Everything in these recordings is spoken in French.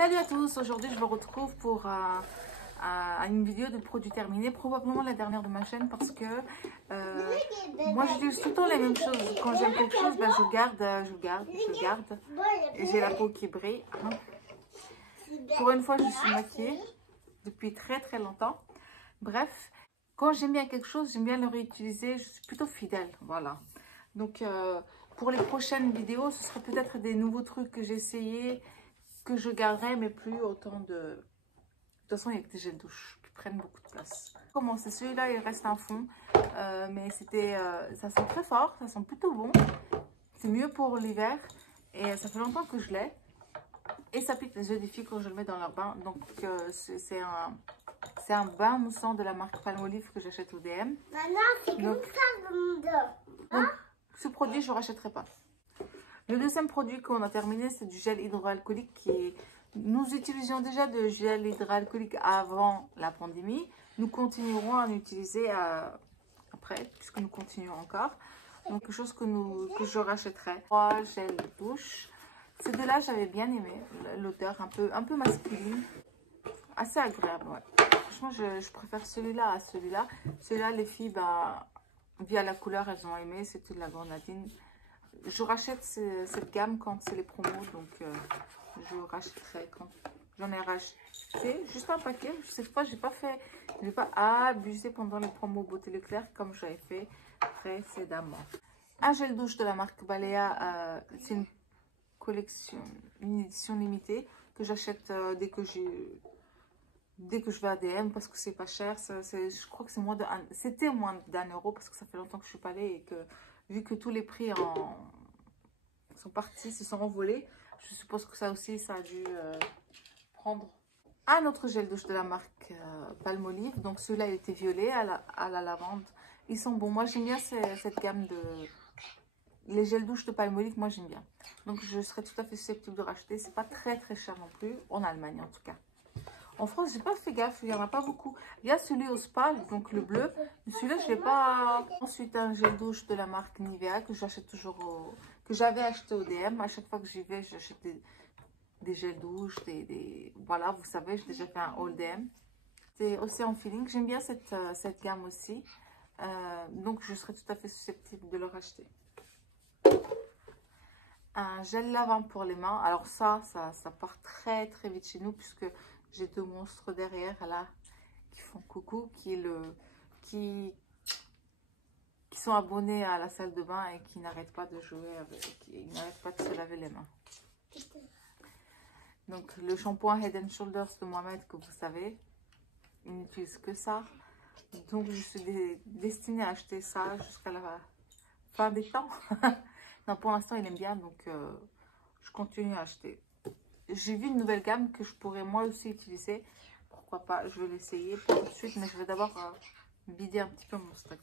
Salut à tous, aujourd'hui je vous retrouve pour une vidéo de produits terminés, probablement la dernière de ma chaîne parce que moi j'utilise tout le temps les mêmes choses. Quand j'aime quelque chose, ben, je garde et j'ai la peau qui brille. Pour une fois je suis maquillée depuis très longtemps. Bref, quand j'aime bien quelque chose, j'aime bien le réutiliser, je suis plutôt fidèle, voilà. Donc pour les prochaines vidéos, ce sera peut-être des nouveaux trucs que j'ai essayé, que je garderai, mais plus autant de... De toute façon, il y a que des gels douche qui prennent beaucoup de place. Comment c'est celui-là, il reste un fond, mais c'était, ça sent très fort, ça sent plutôt bon. C'est mieux pour l'hiver et ça fait longtemps que je l'ai. Et ça pique les yeux des filles quand je le mets dans leur bain. Donc c'est un bain moussant de la marque Palmolive que j'achète au DM. Maman, c'est comme ça. Donc, ce produit, je ne rachèterai pas. Le deuxième produit qu'on a terminé, c'est du gel hydroalcoolique qui nous utilisions déjà de gel hydroalcoolique avant la pandémie. Nous continuerons à l'utiliser après, puisque nous continuons encore. Donc, quelque chose que je rachèterai. 3 gels douche. Ces deux-là, j'avais bien aimé. L'odeur un peu masculine. Assez agréable, ouais. Franchement, je préfère celui-là à celui-là. Celui-là, les filles, bah, via la couleur, elles ont aimé. C'était de la grenadine. Je rachète cette gamme quand c'est les promos, donc je rachèterai quand j'en ai racheté juste un paquet. Cette fois, je n'ai pas abusé pendant les promos Beauté Leclerc comme j'avais fait précédemment. Un gel douche de la marque Balea, c'est une collection, une édition limitée que j'achète dès que je vais à DM parce que c'est pas cher. Je crois que c'était moins d'1 euro parce que ça fait longtemps que je suis pas allée et que vu que tous les prix sont partis, se sont envolés, je suppose que ça aussi, ça a dû prendre. Un autre gel douche de la marque Palmolive. Donc celui-là, il était violet à la lavande. Ils sont bons. Moi, j'aime bien cette gamme de... Les gels douche de Palmolive, moi, j'aime bien. Donc, je serais tout à fait susceptible de racheter. C'est pas très cher non plus, en Allemagne en tout cas. En France, j'ai pas fait gaffe, il n'y en a pas beaucoup. Il y a celui au spa, donc le bleu. Celui-là, je ne l'ai pas. Ensuite, un gel douche de la marque Nivea que j'achète toujours que j'avais acheté au DM. À chaque fois que j'y vais, j'achète des gels douche, voilà, vous savez, j'ai déjà fait un haul DM. C'est Océan Feeling. J'aime bien cette gamme aussi. Donc, je serais tout à fait susceptible de le racheter. Un gel lavant pour les mains. Alors ça part très vite chez nous puisque j'ai 2 monstres derrière là qui font coucou, qui sont abonnés à la salle de bain et qui n'arrêtent pas de jouer ils n'arrêtent pas de se laver les mains. Donc le shampoing Head & Shoulders de Mohamed que vous savez, il n'utilise que ça. Donc je suis destinée à acheter ça jusqu'à la fin des temps. Non, pour l'instant il aime bien, donc je continue à acheter. J'ai vu une nouvelle gamme que je pourrais moi aussi utiliser. Pourquoi pas, je vais l'essayer pour tout de suite, mais je vais d'abord vider un petit peu mon stock.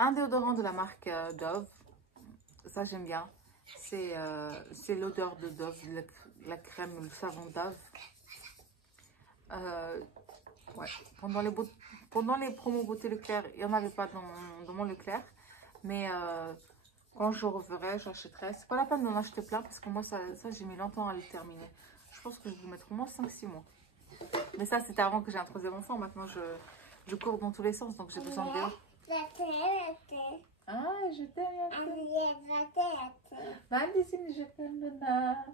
Un déodorant de la marque Dove. Ça, j'aime bien. C'est l'odeur de Dove, la crème, le savon Dove. Ouais. Pendant les promos Beauté Leclerc, il n'y en avait pas dans mon Leclerc. Mais... quand je reverrai, j'achèterai. C'est pas la peine d'en acheter plein parce que moi, ça j'ai mis longtemps à le terminer. Je pense que je vais mettre au moins 5-6 mois. Mais ça, c'était avant que j'ai un 3e enfant. Maintenant, je cours dans tous les sens, donc j'ai besoin de déo. Ah, je t'aime. Je t'aime, Nana.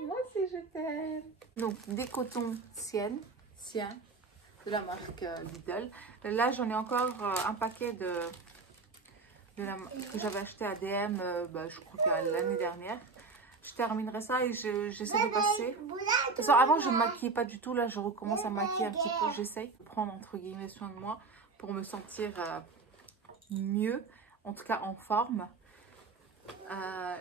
Moi aussi, je t'aime. Donc, des cotons Sien de la marque Lidl. Là, j'en ai encore un paquet que j'avais acheté à DM, je crois que l'année dernière. Je terminerai ça et j'essaie de passer. Avant, je ne me maquillais pas du tout. Là, je recommence à me maquiller un petit peu. J'essaie de prendre, entre guillemets, soin de moi pour me sentir mieux, en tout cas en forme.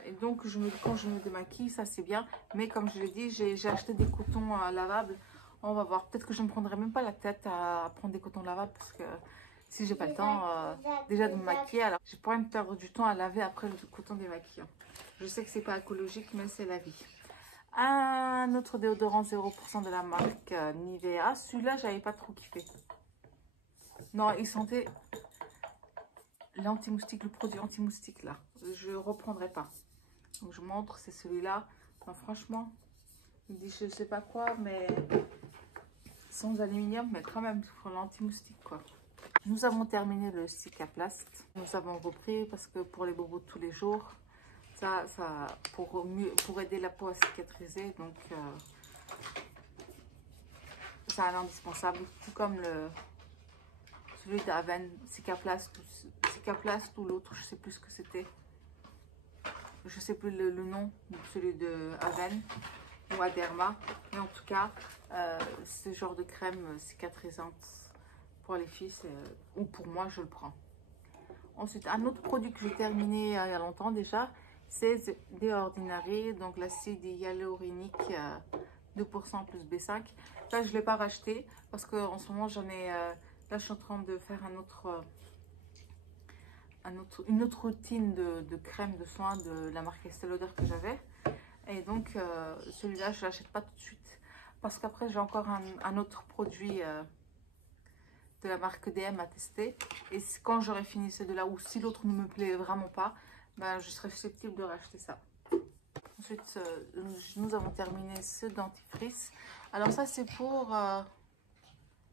Et donc, quand je me démaquille, ça c'est bien. Mais comme je l'ai dit, j'ai acheté des cotons lavables. On va voir. Peut-être que je ne me prendrai même pas la tête à prendre des cotons lavables parce que si j'ai pas le temps déjà de me maquiller, alors j'ai pas envie de perdre du temps à laver après le coton démaquillant. Je sais que c'est pas écologique, mais c'est la vie. Un autre déodorant 0% de la marque Nivea. Celui-là, j'avais pas trop kiffé. Non, il sentait l'anti-moustique, le produit anti-moustique là. Je reprendrai pas. Donc, je montre, c'est celui-là. Enfin, franchement, il dit je sais pas quoi, mais sans aluminium, mais quand même pour l'anti-moustique, quoi. Nous avons terminé le Cicaplast. Nous avons repris parce que pour les bobos de tous les jours, ça pour aider la peau à cicatriser, donc c'est un indispensable, tout comme celui d'Aven, Cicaplast ou l'autre, je sais plus ce que c'était. Je sais plus le nom de celui de Aven ou Aderma, mais en tout cas, ce genre de crème cicatrisante pour les filles, ou pour moi, je le prends. Ensuite, un autre produit que j'ai terminé il y a longtemps déjà, c'est The Ordinary, donc l'acide hyaluronique 2% plus B5. Là, je ne l'ai pas racheté parce qu'en ce moment, j'en ai. Là, je suis en train de faire une autre routine de crème de soin de la marque Estée Lauder que j'avais. Et donc, celui-là, je ne l'achète pas tout de suite parce qu'après, j'ai encore un autre produit de la marque DM à tester. Et quand j'aurai fini ces deux-là, ou si l'autre ne me plaît vraiment pas, ben, je serai susceptible de racheter ça. Ensuite, nous avons terminé ce dentifrice. Alors ça, c'est pour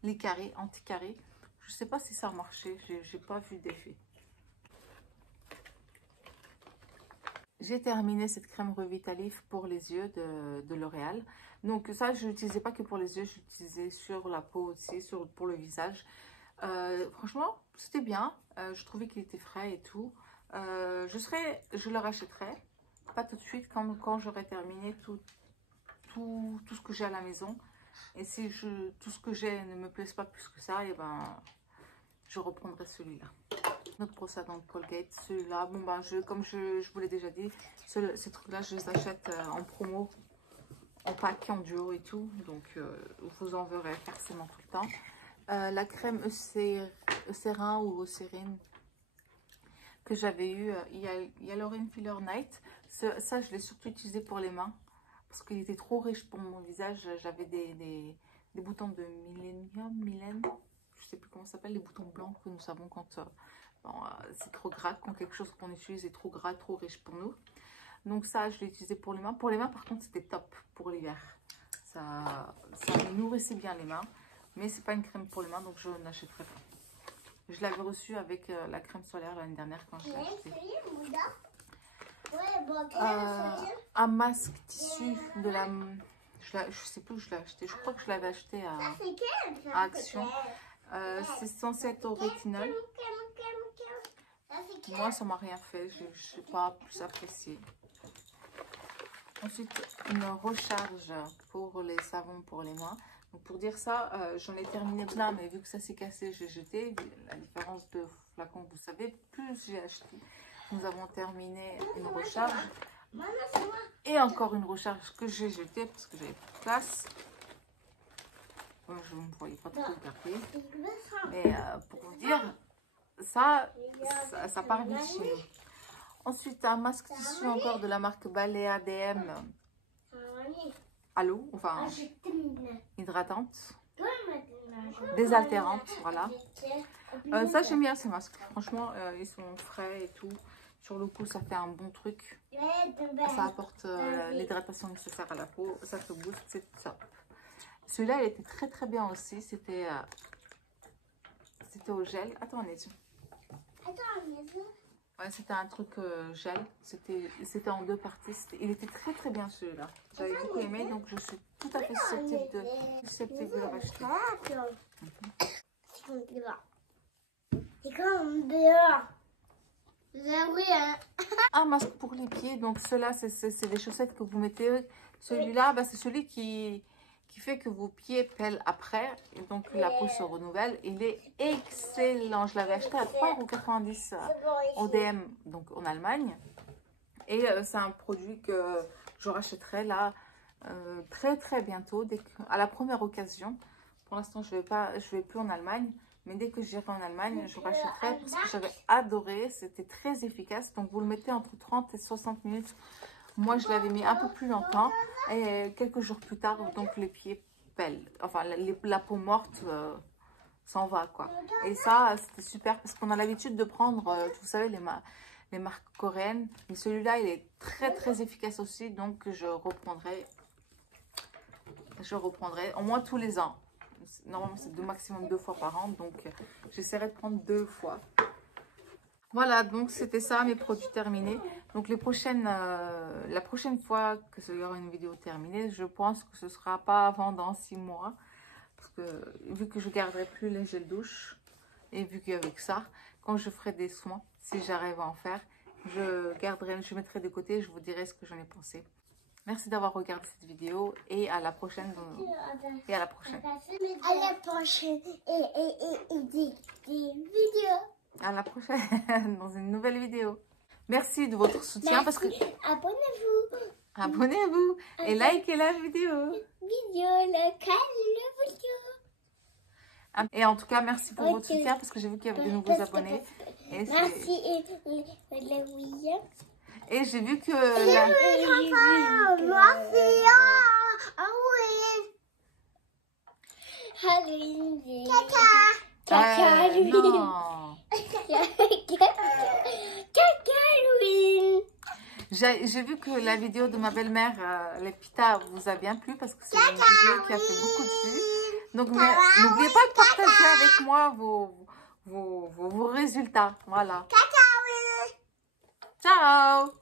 les caries, anti-caries. Je ne sais pas si ça a marché, j'ai pas vu d'effet. J'ai terminé cette crème Revitalif pour les yeux de L'Oréal. Donc ça, je l'utilisais pas que pour les yeux, je l'utilisais sur la peau aussi, pour le visage. Franchement, c'était bien. Je trouvais qu'il était frais et tout. Je le rachèterai. Pas tout de suite, quand j'aurai terminé tout ce que j'ai à la maison. Et si tout ce que j'ai ne me plaise pas plus que ça, et ben, je reprendrai celui-là. Notre brosse à dents de Colgate, celui-là, bon ben, comme je vous l'ai déjà dit, ces trucs-là, je les achète en promo, en pack, en duo et tout. Donc, vous en verrez forcément tout le temps. La crème Eucérin ou Eucérine que j'avais eu, Hyaluron Filler Night. Ça, je l'ai surtout utilisé pour les mains parce qu'il était trop riche pour mon visage. J'avais des boutons de Mylène, je sais plus comment ça s'appelle, les boutons blancs que nous savons quand c'est trop gras, quand quelque chose qu'on utilise est trop gras, trop riche pour nous. Donc ça, je l'ai utilisé pour les mains. Pour les mains, par contre, c'était top pour l'hiver. Ça nourrissait bien les mains, mais c'est pas une crème pour les mains, donc je n'achèterai pas. Je l'avais reçu avec la crème solaire l'année dernière quand je l'ai acheté. Un masque tissu de la... Je sais plus où je l'ai acheté. Je crois que je l'avais acheté à Action. C'est censé être au rétinol. Moi, ça m'a rien fait. Je n'ai pas plus apprécié. Ensuite, une recharge pour les savons pour les mains. Donc pour dire ça, j'en ai terminé plein, mais vu que ça s'est cassé, j'ai jeté. La différence de flacon, vous savez, plus j'ai acheté. Nous avons terminé une recharge. Et encore une recharge que j'ai jetée parce que j'avais plus de place. Je ne me voyais pas trop regarder. Mais pour vous dire, ça part vite chez nous. Ensuite, un masque tissu encore de la marque Balea DM. À l'eau, enfin hydratante, désaltérante, voilà. Ça, j'aime bien ces masques. Franchement, ils sont frais et tout. Sur le coup, ça fait un bon truc. Ça apporte l'hydratation nécessaire à la peau. Ça se booste, c'est top. Celui-là, il était très très bien aussi. C'était au gel. Attendez. Ouais, c'était un truc gel. C'était en deux parties. Il était très très bien celui-là. J'avais beaucoup aimé, donc je suis tout à fait susceptible de le racheter. C'est comme dehors. Un masque pour les pieds. Donc ceux-là, c'est des chaussettes que vous mettez. Celui-là, bah, c'est celui qui fait que vos pieds pèlent après. Et donc la peau se renouvelle. Il est excellent. Je l'avais acheté à 3,90 € au DM, donc en Allemagne. Et c'est un produit que je rachèterai là très très bientôt, à la première occasion. Pour l'instant, je vais plus en Allemagne. Mais dès que j'irai en Allemagne, je rachèterai parce que j'avais adoré. C'était très efficace. Donc, vous le mettez entre 30 et 60 minutes. Moi, je l'avais mis un peu plus longtemps. Et quelques jours plus tard, donc les pieds pèlent. Enfin, la peau morte s'en va, quoi. Et ça, c'était super parce qu'on a l'habitude de prendre, vous savez, les marques coréennes. Mais celui-là, il est très très efficace aussi. Donc, je reprendrai au moins tous les ans. Normalement, c'est maximum 2 fois par an. Donc, j'essaierai de prendre 2 fois. Voilà, donc c'était ça, mes produits terminés. Donc, la prochaine fois que il y aura une vidéo terminée, je pense que ce sera pas avant dans 6 mois. Parce que vu que je garderai plus les gels douche, et vu qu'avec ça, quand je ferai des soins, si j'arrive à en faire, je mettrai de côté et je vous dirai ce que j'en ai pensé. Merci d'avoir regardé cette vidéo et à la prochaine. Et à la prochaine. À la prochaine et des vidéos. À la prochaine dans une nouvelle vidéo. Merci de votre soutien. Parce que Abonnez-vous. Abonnez-vous et likez la vidéo. Et en tout cas, merci pour votre soutien parce que j'ai vu qu'il y avait de nouveaux abonnés. Et merci et j'ai vu que Halloween. non. J'ai vu que la vidéo de ma belle-mère, les pitas, vous a bien plu parce que c'est une vidéo qui a fait beaucoup de vues. Donc, n'oubliez pas de partager avec moi vos résultats. Voilà. Ciao. Ciao.